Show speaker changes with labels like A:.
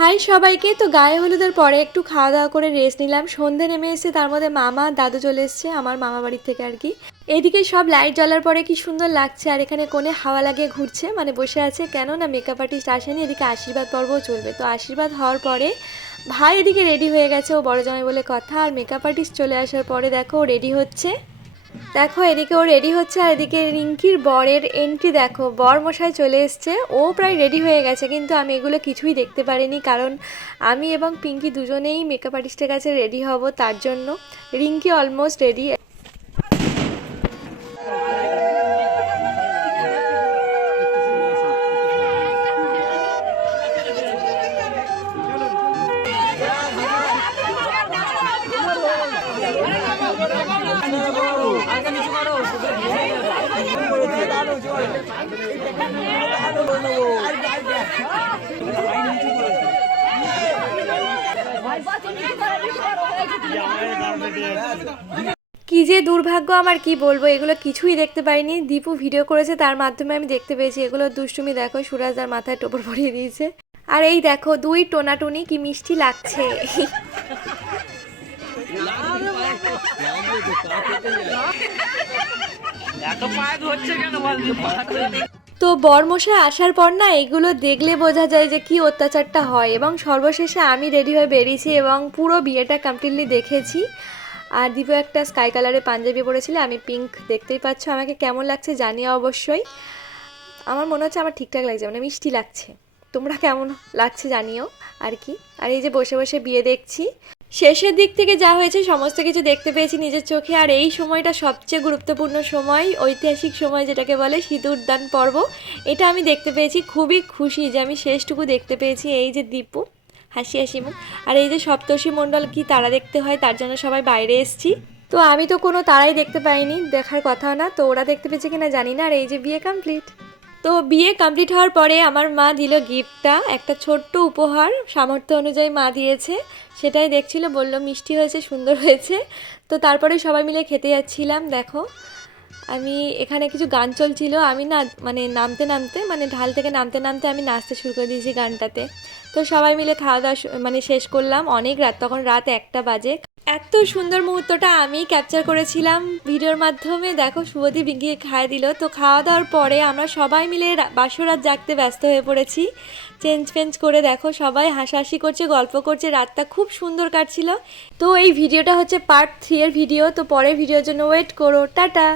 A: High সবাইকে, তো গায়ে হলুদের পরে একটু খাওয়া দাওয়া করে রেস্ট নিলাম। সন্ধে নেমে এসে তার মধ্যে মামা, দাদু চলে এসছে আমার মামা বাড়ির থেকে আর কি। এদিকে সব লাইট জ্বলার পরে কি সুন্দর লাগছে, আর এখানে কোণে হাওয়া লাগিয়ে ঘুরছে মানে বসে আছে। কেন না মেকআপ আর্টিস্ট আসেনি, এদিকে আশীর্বাদ পর্বও চলবে। তো আশীর্বাদ হওয়ার পরে ভাই এদিকে রেডি হয়ে গেছে, ও বড় জামাই বলে কথা। আর মেকআপ আর্টিস্ট চলে আসার পরে দেখো রেডি হচ্ছে। দেখো, এদিকে ও রেডি হচ্ছে আর এদিকে রিঙ্কির বরের এন্ট্রি দেখো। বর মশাই চলে এসছে। ও প্রায় রেডি হয়ে গেছে, কিন্তু আমি এগুলো কিছুই দেখতে পারিনি কারণ আমি এবং পিঙ্কি দুজনেই মেকআপ আর্টিস্টের কাছে রেডি হব তার জন্য। রিঙ্কি অলমোস্ট রেডি কি যে দুর্ভাগ্য, আমার কি বলব? এগুলো কিছুই দেখতে পাইনি। দীপু ভিডিও করেছে, তার মাধ্যমে আমি দেখতে পেয়েছি। এগুলো দুষ্টুমি দেখো সুরাজদার মাথায় টোপর পরিয়ে দিয়েছে। আর এই দেখো, দুই টোনাটুনি কি মিষ্টি লাগছে। তো বরমশাই আসার পর না এগুলো দেখলে বোঝা যায় যে কি অত্যাচারটা হয় এবং সর্বশেষে আমি রেডি হয়ে বেরিয়েছি এবং পুরো বিয়েটা কমপ্লিটলি দেখেছি। আর দীপু একটা স্কাই কালারের পাঞ্জাবি পরেছিল, আমি পিঙ্ক দেখতেই পাচ্ছ। আমাকে কেমন লাগছে জানিও অবশ্যই। আমার মনে হচ্ছে আমার ঠিকঠাক লাগছে মানে মিষ্টি লাগছে। তোমরা কেমন লাগছে জানিও আর কি। আর এই যে বসে বসে বিয়ে দেখছি। শেষের দিক থেকে যা হয়েছে, সমস্ত কিছু দেখতে পেয়েছি নিজের চোখে। আর এই সময়টা সবচেয়ে গুরুত্বপূর্ণ সময়, ঐতিহাসিক সময় যেটাকে বলে সিঁদুর দান পর্ব। এটা আমি দেখতে পেয়েছি, খুবই খুশি যে আমি শেষটুকু দেখতে পেয়েছি। এই যে দীপু, হাসি হাসি মুখ। আর এই যে সপ্তর্ষি মণ্ডল, কি তারা দেখতে হয় তার জন্য সবাই বাইরে এসছি। তো আমি তো কোনো তারাই দেখতে পাইনি, দেখার কথাও না। তো ওরা দেখতে পেয়েছে কিনা জানি না। আর এই যে বিয়ে কমপ্লিট তো বিয়ে কমপ্লিট হওয়ার পরে আমার মা দিল গিফটটা, একটা ছোট্ট উপহার, সামর্থ্য অনুযায়ী মা দিয়েছে। সেটাই দেখছিল, বলল, মিষ্টি হয়েছে, সুন্দর হয়েছে। তো তারপরে সবাই মিলে খেতে যাচ্ছিলাম, দেখো। আমি এখানে কিছু গান চলছিল, আমি না মানে নামতে নামতে মানে ঢাল থেকে নামতে নামতে আমি নাচতে শুরু করে দিয়েছি গানটাতে। তো সবাই মিলে খাওয়া দাওয়া মানে শেষ করলাম, অনেক রাত, তখন রাত একটা বাজে। এত সুন্দর মুহূর্তটা আমি ক্যাপচার করেছিলাম ভিডিওর মাধ্যমে। দেখো শুভদী বিঙ্কিকে খাইয়ে দিল। তো খাওয়া দাওয়ার পরে আমরা সবাই মিলে বাসরাত জাগতে ব্যস্ত হয়ে পড়েছি। চেঞ্জ ফেঞ্জ করে দেখো, সবাই হাসাহাসি করছে, গল্প করছে। রাতটা খুব সুন্দর কাটছিল। তো এই ভিডিওটা হচ্ছে পার্ট থ্রি এর ভিডিও। তো পরের ভিডিওর জন্য ওয়েট করো। টাটা!